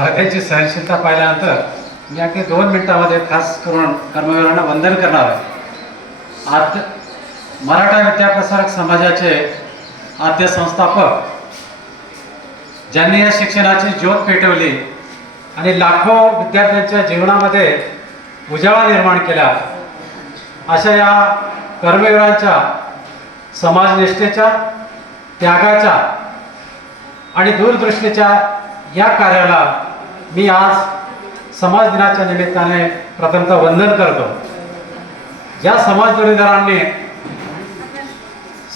त्यांची सहनशीलता पाहिल्यानंतर मी अगदी 2 मिनिटांमध्ये खास करून कर्मवीरांना वंदन करणार आहे. मराठा विद्याप्रसारक समाजाचे आद्य संस्थापक, ज्यांनी या शिक्षणाची ज्योत पेटवली आणि लाखो विद्यार्थ्यांच्या जीवनामध्ये उजाळा निर्माण केला, अशा या कर्मवीरांच्या समाजनिष्ठेच्या, त्यागाच्या आणि दूरदृष्टीच्या या कार्याला मी आज समाज दिनाच्या निमित्ताने प्रथमतः वंदन करतो. ज्या समाज जोडीदारांनी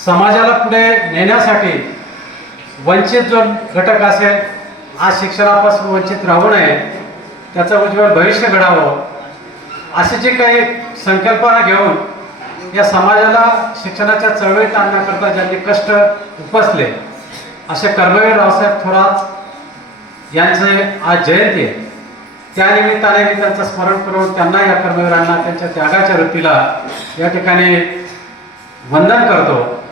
समाजाला पुढे नेण्यासाठी वंचित जो घटक असेल, आज शिक्षणापासून वंचित राहू नये, त्याचं उज्ज्वल भविष्य घडावं, अशी जी काही संकल्पना घेऊन या समाजाला शिक्षणाच्या चळवळीत आणण्याकरता ज्यांनी कष्ट उपसले, असे कर्मवीर रावसाहेब थोरात यांचे आज जयंती आहे. त्यानिमित्ताने मी त्यांचं स्मरण करून त्यांना, या कर्मवीरांना त्यांच्या त्यागाच्या वृत्तीला या ठिकाणी वंदन करतो.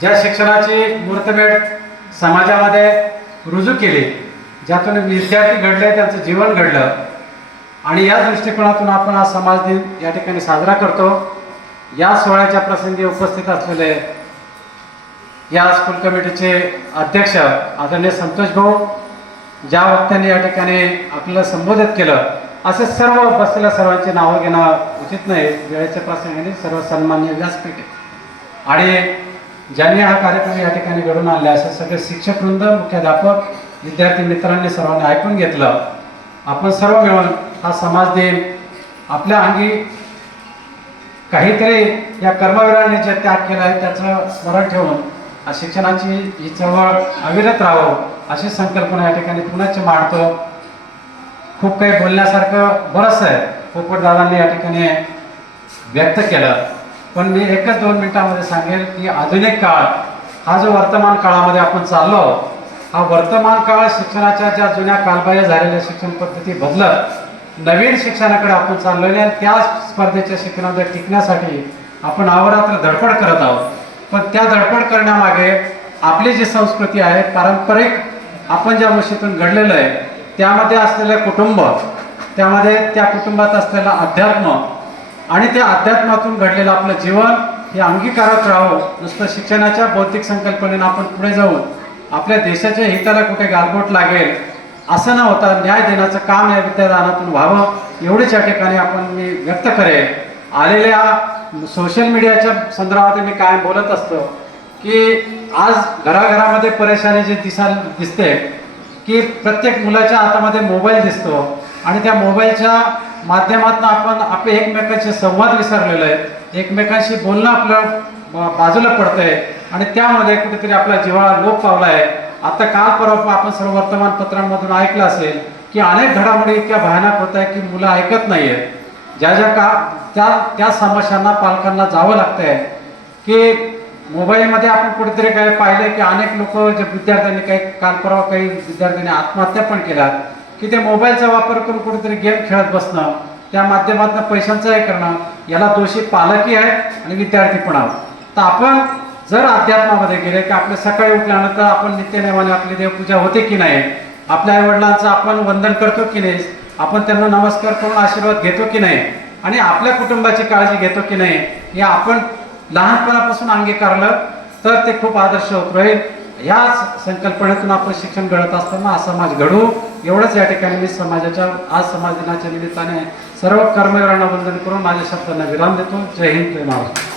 ज्या शिक्षणाची मुहूर्तमेढ समाजामध्ये रुजू केली, ज्यातून विद्यार्थी घडले, त्यांचं जीवन घडलं, आणि या दृष्टिकोनातून आपण हा समाज दिन या ठिकाणी साजरा करतो. या सोहळ्याच्या प्रसंगी उपस्थित असलेले या स्कूल कमिटीचे अध्यक्ष आदरणीय संतोष भाऊ, ज्या वक्त्यांनी या ठिकाणी आपल्याला संबोधित केलं, असे सर्व बसलेल्या सर्वांची नावं घेणं उचित नाही, वेळेच्या प्रसंगाने सर्व सन्मान्य व्यासपीठ आहे. आणि ज्यांनी हा कार्यक्रम या ठिकाणी घडून आणला, असे सगळे शिक्षक वृंद, मुख्याध्यापक, विद्यार्थी मित्रांनी सर्वांनी ऐकून घेतलं. आपण सर्व मिळून हा समाज दिन आपल्या अंगी काहीतरी या कर्मवीरांनी जे त्याग केला आहे त्याचं स्मरण ठेवून शिक्षणाची ही चळवळ अविरत राहावं, अशी संकल्पना या ठिकाणी पुनश्च मांडतो. खूप काही बोलण्यासारखं बरंच आहे, पोपटदादांनी या ठिकाणी व्यक्त केलं, पण मी एकच 2 मिनिटांमध्ये सांगेल की आधुनिक काळ हा जो वर्तमान काळामध्ये आपण चाललो, हा वर्तमान काळ शिक्षणाच्या ज्या जुन्या कालबाह्य झालेल्या शिक्षण पद्धती बदलत नवीन शिक्षणाकडे आपण चाललेले आहे. त्या स्पर्धेच्या शिक्षणामध्ये टिकण्यासाठी आपण अहोरात्र धडपड करत आहोत. पण त्या धडपड करण्यामागे आपली जी संस्कृती आहे, पारंपरिक आपण ज्या मुशीतून घडलेलं आहे, त्यामध्ये असलेलं कुटुंब, त्यामध्ये त्या कुटुंबात असलेला अध्यात्म आणि त्या अध्यात्मातून घडलेलं आपलं जीवन हे अंगीकारत राहावं. नुसतं शिक्षणाच्या बौद्धिक संकल्पनेनं आपण पुढे जाऊन आपल्या देशाच्या हिताला कुठे गालबोट लागेल असं न होता न्याय देण्याचं काम या विद्यादानातून व्हावं, एवढीच या ठिकाणी आपण मी व्यक्त करेन. आलेल्या सोशल मीडियाच्या संदर्भात मी काय बोलत असतो की आज घराघरामध्ये परेशानी जी दिसते की प्रत्येक मुलाच्या हातामध्ये मोबाईल दिसतो, आणि त्या मोबाईलच्या माध्यमातून आपण एकमेकांचे संवाद विसरलेलो आहे, एकमेकांशी बोलणं आपलं बाजूला पडतंय, आणि त्यामध्ये कुठेतरी आपला जिव्हाळा लोप पावला आहे. आता काल परवा आपण सर्व वर्तमानपत्रांमधून ऐकलं असेल की अनेक घडामोडी इतक्या भयानक होत आहे की मुलं ऐकत नाहीये. त्या समस्यांना पालकांना जावं लागतंय की मोबाईलमध्ये आपण कुठेतरी काय पाहिलं की अनेक लोक, जे विद्यार्थ्यांनी काल परवा काही विद्यार्थ्यांनी आत्महत्या पण केल्या की ते मोबाईलचा वापर करून कुठेतरी गेम खेळत बसणं, त्या माध्यमातून पैशांचाही करणं, याला दोषी पालकही आहेत आणि विद्यार्थी पण आहोत. तर आपण जर अध्यात्मामध्ये गेले की आपल्या सकाळी उठल्यानंतर आपण नित्यनेमाने आपली देवपूजा होते की नाही, आपल्या आईवडिलांचं आपण वंदन करतो की नाही, आपण त्यांना नमस्कार करून आशीर्वाद घेतो की नाही, आणि आपल्या कुटुंबाची काळजी घेतो की नाही, हे आपण लहानपणापासून अंगीकारलं तर ते खूप आदर्श होत राहील. याच संकल्पनेतून आपण शिक्षण घडत असताना हा समाज घडवू, एवढंच या ठिकाणी मी समाजाच्या आज समाज दिनाच्या निमित्ताने सर्व कर्मवीरांना वंदन करून माझ्या शब्दांना विराम देतो. जय हिंद, जय महाराष्ट्र.